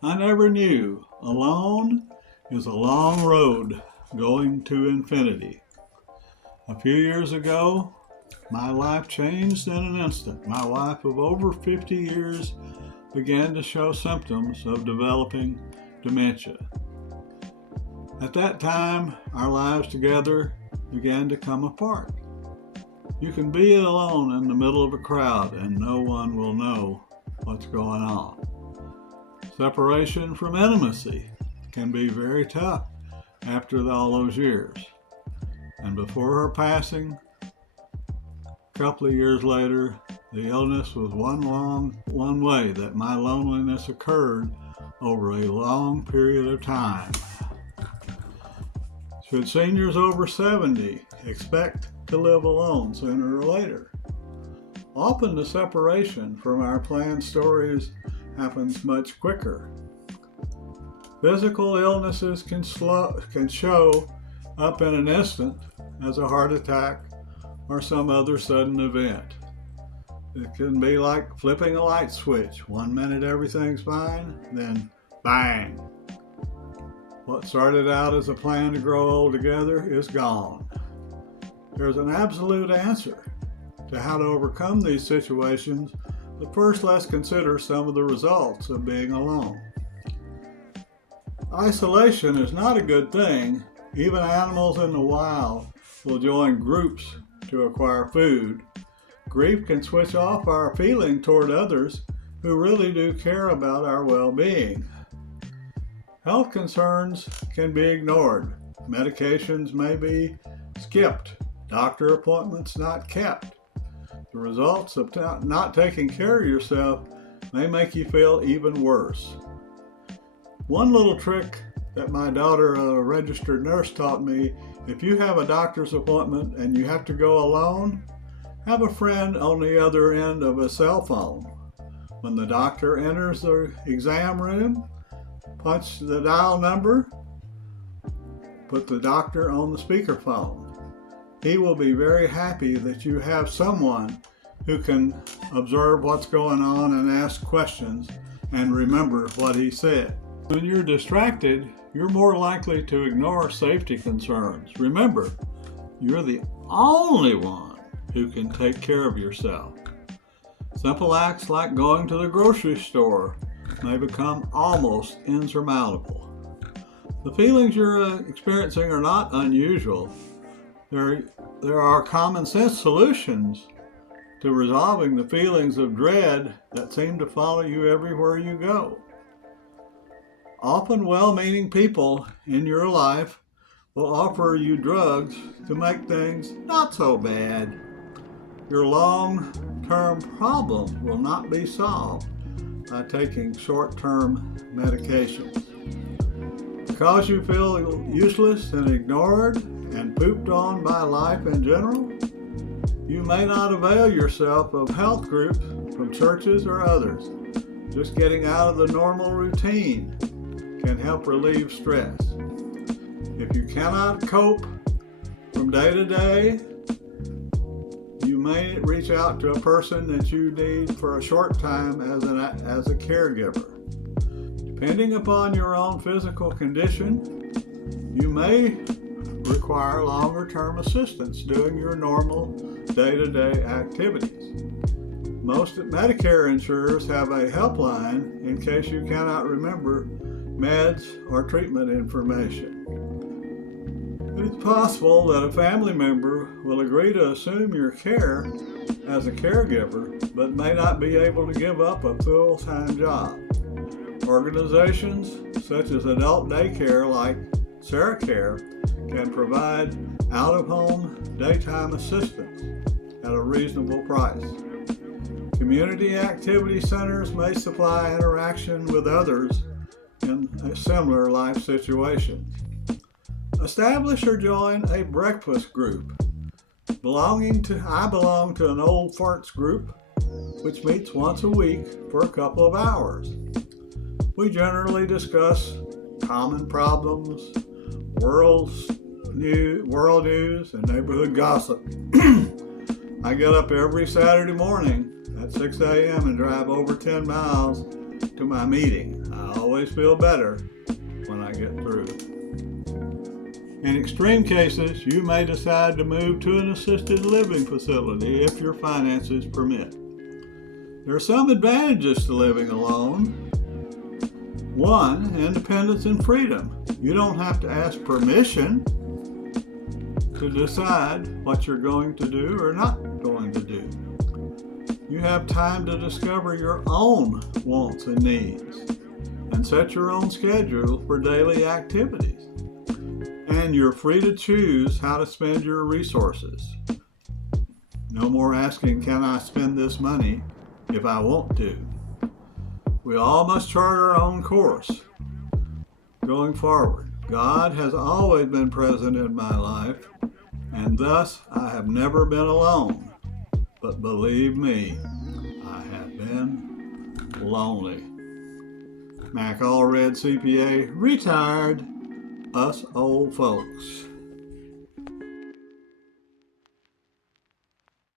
I never knew alone is a long road going to infinity. A few years ago, my life changed in an instant. My wife of over 50 years began to show symptoms of developing dementia. At that time, our lives together began to come apart. You can be alone in the middle of a crowd and no one will know what's going on. Separation from intimacy can be very tough after all those years. And before her passing, a couple of years later, the illness was one way that my loneliness occurred over a long period of time. Should seniors over 70 expect to live alone sooner or later? Often the separation from our planned stories happens much quicker. Physical illnesses can show up in an instant as a heart attack or some other sudden event. It can be like flipping a light switch. 1 minute everything's fine, then bang. What started out as a plan to grow old together is gone. There's an absolute answer to how to overcome these situations, but first let's consider some of the results of being alone. Isolation is not a good thing. Even animals in the wild will join groups to acquire food. Grief can switch off our feeling toward others who really do care about our well-being. Health concerns can be ignored. Medications may be skipped. Doctor appointments not kept. The results of not taking care of yourself may make you feel even worse. One little trick that my daughter, a registered nurse, taught me: if you have a doctor's appointment and you have to go alone, have a friend on the other end of a cell phone. When the doctor enters the exam room, punch the dial number, put the doctor on the speakerphone. He will be very happy that you have someone who can observe what's going on and ask questions and remember what he said. When you're distracted, you're more likely to ignore safety concerns. Remember, you're the only one who can take care of yourself. Simple acts like going to the grocery store may become almost insurmountable. The feelings you're experiencing are not unusual. There are common sense solutions to resolving the feelings of dread that seem to follow you everywhere you go. Often well-meaning people in your life will offer you drugs to make things not so bad. Your long-term problem will not be solved by taking short-term medications. Because you feel useless and ignored and pooped on by life in general, you may not avail yourself of health groups from churches or others. Just getting out of the normal routine can help relieve stress. If you cannot cope from day to day, you may reach out to a person that you need for a short time as a caregiver. Depending upon your own physical condition, you may require longer-term assistance doing your normal day-to-day activities. Most Medicare insurers have a helpline in case you cannot remember meds or treatment information. It's possible that a family member will agree to assume your care as a caregiver, but may not be able to give up a full-time job. Organizations such as adult daycare like Sarah Care can provide out-of-home daytime assistance at a reasonable price. Community activity centers may supply interaction with others in a similar life situation. Establish or join a breakfast group. I belong to an old farts group, which meets once a week for a couple of hours. We generally discuss common problems, world news, and neighborhood gossip. I get up every Saturday morning at 6 a.m. and drive over 10 miles to my meeting. I always feel better when I get through. In extreme cases, you may decide to move to an assisted living facility if your finances permit. There are some advantages to living alone. 1, independence and freedom. You don't have to ask permission to decide what you're going to do or not going to do. You have time to discover your own wants and needs and set your own schedule for daily activities. And you're free to choose how to spend your resources. No more asking, can I spend this money if I want to? We all must chart our own course going forward. God has always been present in my life, and thus I have never been alone. But believe me, I have been lonely. Mac Allred CPA, retired, us old folks.